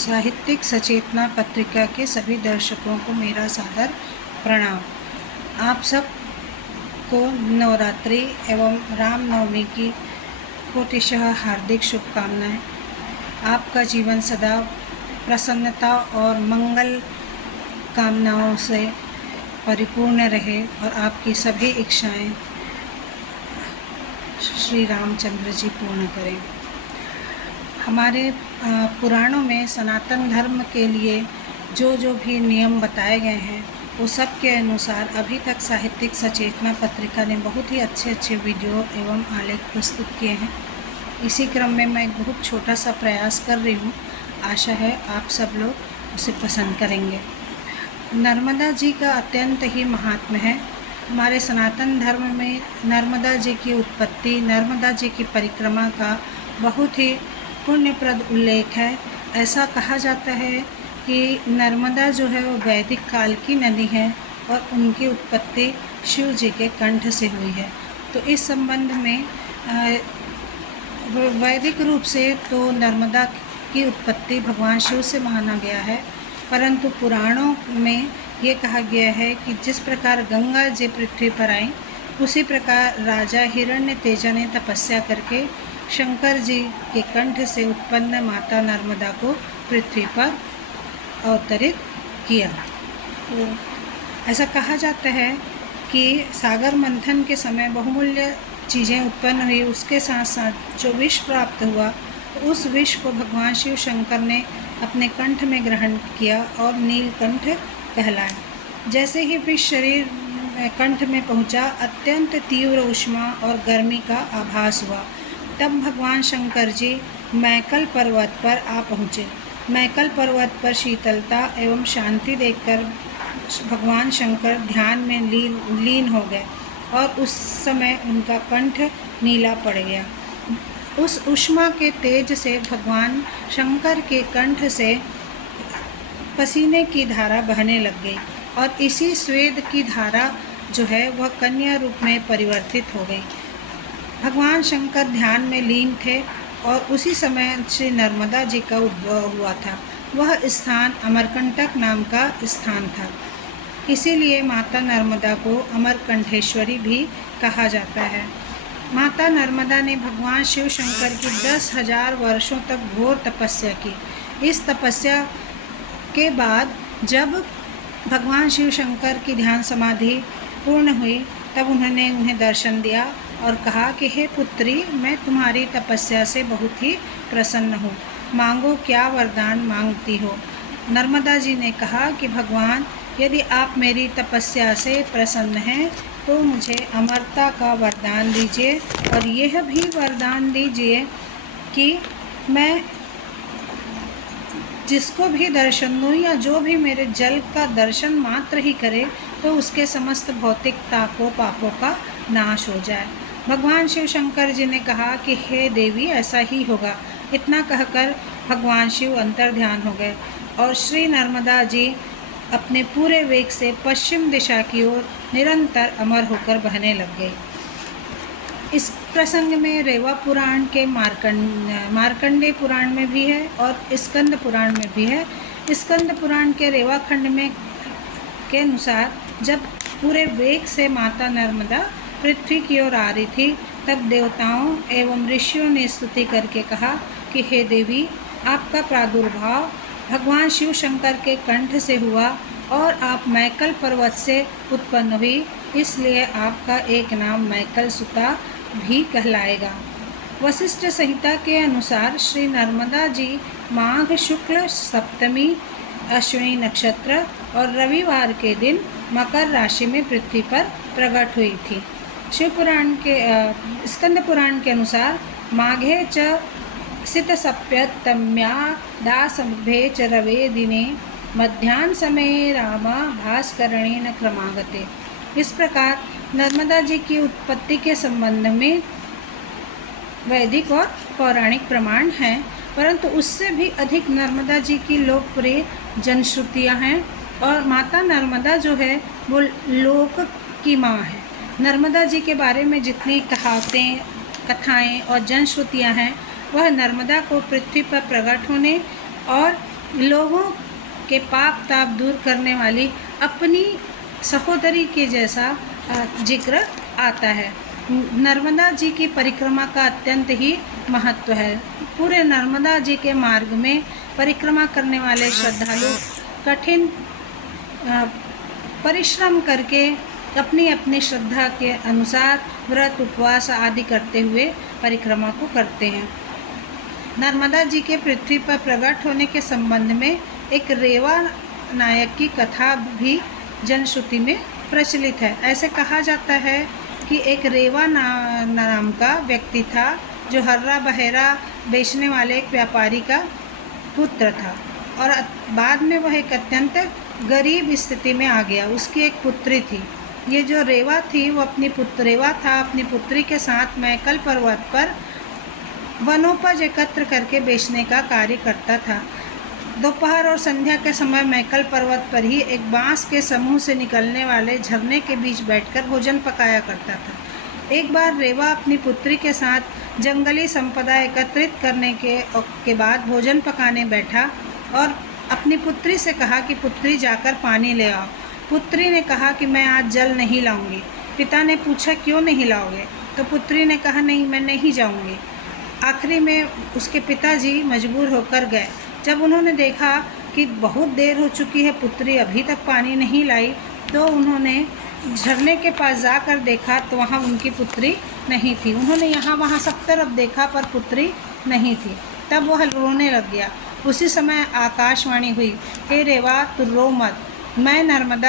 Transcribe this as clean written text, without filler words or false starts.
साहित्यिक सचेतना पत्रिका के सभी दर्शकों को मेरा सादर प्रणाम। आप सब को नवरात्रि एवं रामनवमी की कोटिशः हार्दिक शुभकामनाएं। आपका जीवन सदा प्रसन्नता और मंगल कामनाओं से परिपूर्ण रहे और आपकी सभी इच्छाएं श्री रामचंद्र जी पूर्ण करें। हमारे पुराणों में सनातन धर्म के लिए जो भी नियम बताए गए हैं वो सब के अनुसार अभी तक साहित्यिक सचेतना पत्रिका ने बहुत ही अच्छे वीडियो एवं आलेख प्रस्तुत किए हैं। इसी क्रम में मैं एक बहुत छोटा सा प्रयास कर रही हूँ। आशा है आप सब लोग उसे पसंद करेंगे। नर्मदा जी का अत्यंत ही महात्म्य है। हमारे सनातन धर्म में नर्मदा जी की उत्पत्ति, नर्मदा जी की परिक्रमा का बहुत ही पुण्यप्रद उल्लेख है। ऐसा कहा जाता है कि नर्मदा जो है वो वैदिक काल की नदी है और उनकी उत्पत्ति शिव जी के कंठ से हुई है। तो इस संबंध में वैदिक रूप से तो नर्मदा की उत्पत्ति भगवान शिव से माना गया है, परंतु पुराणों में ये कहा गया है कि जिस प्रकार गंगा जी पृथ्वी पर आई, उसी प्रकार राजा हिरण्यतेजा ने तपस्या करके शंकर जी के कंठ से उत्पन्न माता नर्मदा को पृथ्वी पर अवतरित किया। तो ऐसा कहा जाता है कि सागर मंथन के समय बहुमूल्य चीज़ें उत्पन्न हुई। उसके साथ साथ जो विष प्राप्त हुआ, उस विष को भगवान शिव शंकर ने अपने कंठ में ग्रहण किया और नीलकंठ कहलाया। जैसे ही विष शरीर कंठ में पहुंचा, अत्यंत तीव्र ऊष्मा और गर्मी का आभास हुआ। तब भगवान शंकर जी मैकल पर्वत पर आ पहुँचे। मैकल पर्वत पर शीतलता एवं शांति देखकर भगवान शंकर ध्यान में लीन हो गए और उस समय उनका कंठ नीला पड़ गया। उस ऊष्मा के तेज से भगवान शंकर के कंठ से पसीने की धारा बहने लग गई और इसी स्वेद की धारा जो है वह कन्या रूप में परिवर्तित हो गई। भगवान शंकर ध्यान में लीन थे और उसी समय श्री नर्मदा जी का उद्भव हुआ था। वह स्थान अमरकंटक नाम का स्थान था। इसीलिए माता नर्मदा को अमरकंठेश्वरी भी कहा जाता है। माता नर्मदा ने भगवान शिव शंकर की 10,000 वर्षों तक घोर तपस्या की। इस तपस्या के बाद जब भगवान शिव शंकर की ध्यान समाधि पूर्ण हुई, तब उन्होंने उन्हें दर्शन दिया और कहा कि हे पुत्री, मैं तुम्हारी तपस्या से बहुत ही प्रसन्न हूँ, मांगो क्या वरदान मांगती हो। नर्मदा जी ने कहा कि भगवान, यदि आप मेरी तपस्या से प्रसन्न हैं तो मुझे अमरता का वरदान दीजिए और यह भी वरदान दीजिए कि मैं जिसको भी दर्शन दूँ या जो भी मेरे जल का दर्शन मात्र ही करे तो उसके समस्त भौतिक तापों पापों का नाश हो जाए। भगवान शिव शंकर जी ने कहा कि हे देवी, ऐसा ही होगा। इतना कहकर भगवान शिव अंतर ध्यान हो गए और श्री नर्मदा जी अपने पूरे वेग से पश्चिम दिशा की ओर निरंतर अमर होकर बहने लग गई। इस प्रसंग में रेवा पुराण के मार्कंडेय पुराण में भी है और स्कंद पुराण में भी है। स्कंद पुराण के रेवा खंड में के अनुसार जब पूरे वेग से माता नर्मदा पृथ्वी की ओर आ रही थी, तब देवताओं एवं ऋषियों ने स्तुति करके कहा कि हे देवी, आपका प्रादुर्भाव भगवान शिव शंकर के कंठ से हुआ और आप मैकल पर्वत से उत्पन्न हुई, इसलिए आपका एक नाम मैकल सुता भी कहलाएगा। वशिष्ठ संहिता के अनुसार श्री नर्मदा जी माघ शुक्ल सप्तमी अश्विनी नक्षत्र और रविवार के दिन मकर राशि में पृथ्वी पर प्रकट हुई थी। शिवपुराण के स्कंद पुराण के अनुसार माघे च सितसप्तम्या दासभे च रवे दिने मध्याह्न समये रामा भास्करणेन क्रमागते। इस प्रकार नर्मदा जी की उत्पत्ति के संबंध में वैदिक और पौराणिक प्रमाण हैं, परंतु उससे भी अधिक नर्मदा जी की लोकप्रिय जनश्रुतियाँ हैं और माता नर्मदा जो है वो लोक की माँ है। नर्मदा जी के बारे में जितनी कहावतें, कथाएं और जनश्रुतियाँ हैं, वह नर्मदा को पृथ्वी पर प्रकट होने और लोगों के पाप ताप दूर करने वाली अपनी सहोदरी के जैसा जिक्र आता है। नर्मदा जी की परिक्रमा का अत्यंत ही महत्व है। पूरे नर्मदा जी के मार्ग में परिक्रमा करने वाले श्रद्धालु कठिन परिश्रम करके अपनी अपनी श्रद्धा के अनुसार व्रत उपवास आदि करते हुए परिक्रमा को करते हैं। नर्मदा जी के पृथ्वी पर प्रकट होने के संबंध में एक रेवा नायक की कथा भी जनश्रुति में प्रचलित है। ऐसे कहा जाता है कि एक रेवा नाम का व्यक्ति था जो हर्रा बहेरा बेचने वाले एक व्यापारी का पुत्र था और बाद में वह एक अत्यंत गरीब स्थिति में आ गया। उसकी एक पुत्री थी। ये जो रेवा थी वो अपनी पुत्री के साथ मैकल पर्वत पर वनोपज एकत्र करके बेचने का कार्य करता था। दोपहर और संध्या के समय मैकल पर्वत पर ही एक बांस के समूह से निकलने वाले झरने के बीच बैठकर भोजन पकाया करता था। एक बार रेवा अपनी पुत्री के साथ जंगली संपदा एकत्रित करने के बाद भोजन पकाने बैठा और अपनी पुत्री से कहा कि पुत्री जाकर पानी ले आओ। पुत्री ने कहा कि मैं आज जल नहीं लाऊंगी। पिता ने पूछा क्यों नहीं लाओगे? तो पुत्री ने कहा नहीं, मैं नहीं जाऊंगी। आखिरी में उसके पिताजी मजबूर होकर गए। जब उन्होंने देखा कि बहुत देर हो चुकी है, पुत्री अभी तक पानी नहीं लाई, तो उन्होंने झरने के पास जाकर देखा तो वहाँ उनकी पुत्री नहीं थी। उन्होंने यहाँ वहाँ सब तरफ देखा पर पुत्री नहीं थी। तब वह रोने लग गया। उसी समय आकाशवाणी हुई, हे रेवा तू रो मत, मैं नर्मदा